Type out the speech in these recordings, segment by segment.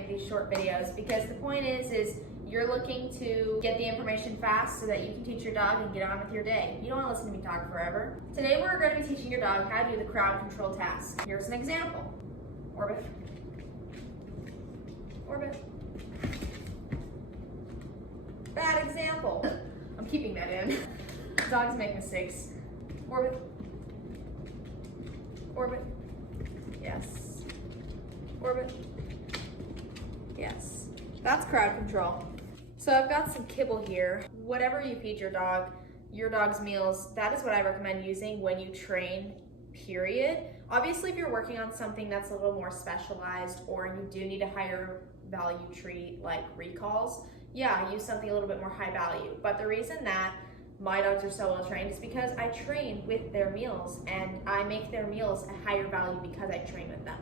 make these short videos because the point is you're looking to get the information fast so that you can teach your dog and get on with your day. You don't want to listen to me talk forever. Today we're going to be teaching your dog how to do the crowd control task. Here's an example. Orbit. Orbit. Bad example. I'm keeping that in. Dogs make mistakes. Orbit. Orbit. Yes. Orbit. Yes. That's crowd control. So I've got some kibble here. Whatever you feed your dog's meals, that is what I recommend using when you train, period. Obviously, if you're working on something that's a little more specialized or you do need a higher value treat like recalls, yeah, use something a little bit more high value. But the reason that my dogs are so well trained is because I train with their meals and I make their meals a higher value because I train with them.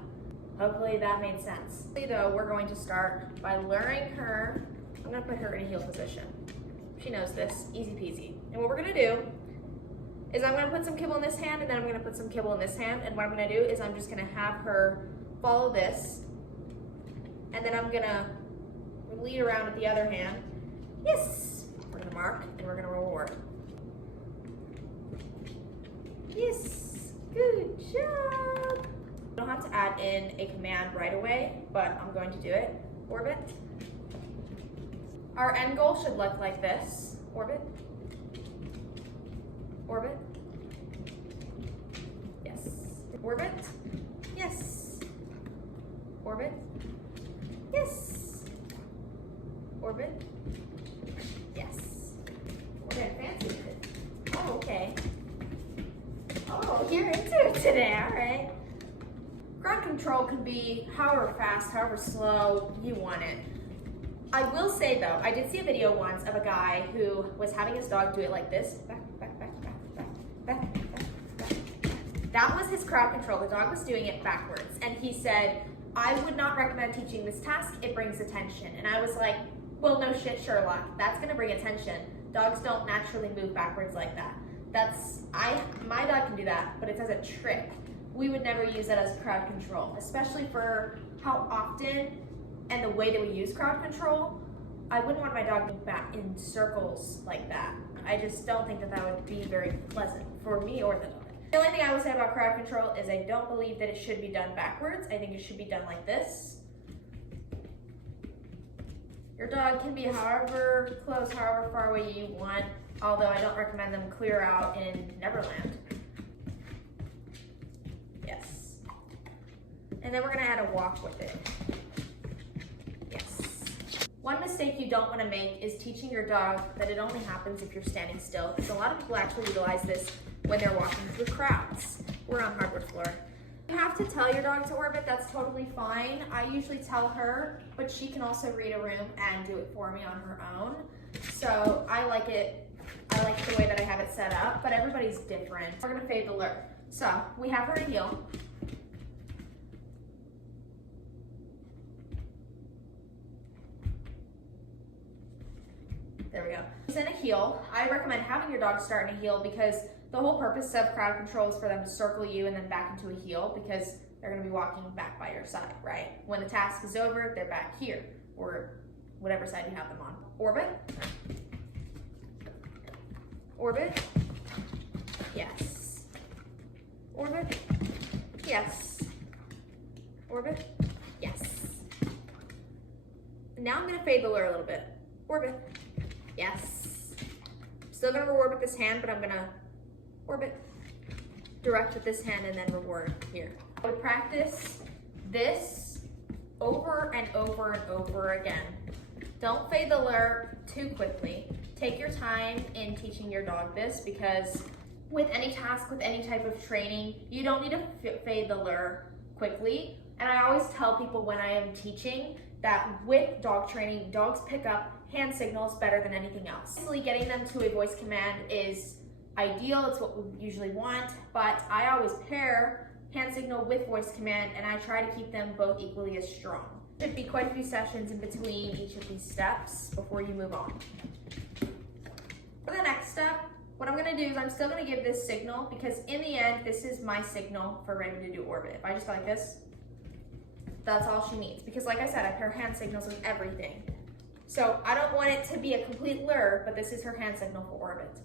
Hopefully that made sense. Though, we're going to start by luring her. I'm gonna put her in a heel position. She knows this, easy peasy. And what we're gonna do is I'm gonna put some kibble in this hand and then I'm gonna put some kibble in this hand. And what I'm gonna do is I'm just gonna have her follow this. And then I'm gonna lead around with the other hand. Yes! We're gonna mark and we're gonna reward. Yes, good job. You don't have to add in a command right away, but I'm going to do it. Orbit. Our end goal should look like this. Orbit. Orbit. Yes. Orbit. Yes. Orbit. Yes. Orbit. Yes. We're getting fancy with it. Oh, okay. Oh, you're into it today, all right. Crowd control can be however fast, however slow you want it. I will say though, I did see a video once of a guy who was having his dog do it like this. Back, back, back, back, back, back, back, back. That was his crowd control. The dog was doing it backwards. And he said, I would not recommend teaching this task. It brings attention. And I was like, well, no shit, Sherlock. That's gonna bring attention. Dogs don't naturally move backwards like that. My dog can do that, but it's as a trick. We would never use that as crowd control, especially for how often and the way that we use crowd control. I wouldn't want my dog to move back in circles like that. I just don't think that would be very pleasant for me or the dog. The only thing I would say about crowd control is I don't believe that it should be done backwards. I think it should be done like this. Your dog can be however close, however far away you want, although I don't recommend them clear out in Neverland. Yes. And then we're gonna add a walk with it. Yes. One mistake you don't wanna make is teaching your dog that it only happens if you're standing still, because a lot of people actually utilize this when they're walking through crowds. We're on hardwood floor. You have to tell your dog to orbit, that's totally fine. I usually tell her, but she can also read a room and do it for me on her own. So I like it. I like the way that I have it set up, but everybody's different. We're gonna fade the lure. So we have her in heel. There we go. She's in a heel. I recommend having your dog start in a heel because the whole purpose of crowd control is for them to circle you and then back into a heel because they're gonna be walking back by your side, right? When the task is over, they're back here or whatever side you have them on. Orbit. Orbit. Yes. Orbit. Yes. Orbit. Yes. Now I'm gonna fade the lure a little bit. Orbit. Yes. Still gonna reward with this hand, but I'm gonna orbit, direct with this hand, and then reward here. I would practice this over and over and over again. Don't fade the lure too quickly. Take your time in teaching your dog this because with any task, with any type of training, you don't need to fade the lure quickly. And I always tell people when I am teaching that with dog training, dogs pick up hand signals better than anything else. Obviously, getting them to a voice command is ideal. It's what we usually want, but I always pair hand signal with voice command and I try to keep them both equally as strong. There should be quite a few sessions in between each of these steps before you move on. For the next step, what I'm gonna do is I'm still gonna give this signal because in the end, this is my signal for ready to do orbit. If I just go like this, That's all she needs. Because like I said, I pair hand signals with everything. So I don't want it to be a complete lure, but this is her hand signal for orbit.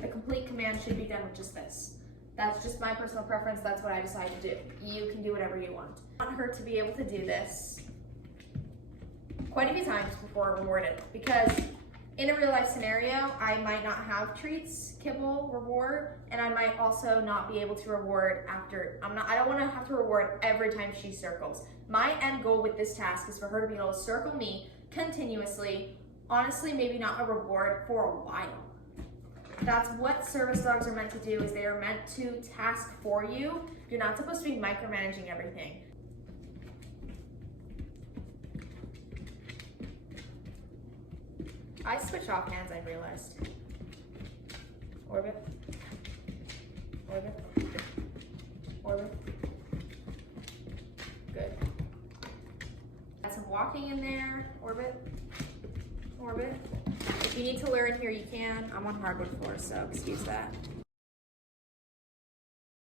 The complete command should be done with just this. That's just my personal preference. That's what I decide to do. You can do whatever you want. I want her to be able to do this quite a few times before I reward it, because in a real life scenario, I might not have treats, kibble, reward, and I might also not be able to reward after. I don't want to have to reward every time she circles. My end goal with this task is for her to be able to circle me continuously, honestly, maybe not a reward for a while. That's what service dogs are meant to do, is they are meant to task for you. You're not supposed to be micromanaging everything. I switch off hands, I realized. Orbit. Orbit. Orbit. Good. Got some walking in there. Orbit. Orbit. If you need to lure in here, you can. I'm on hardwood floor, so excuse that.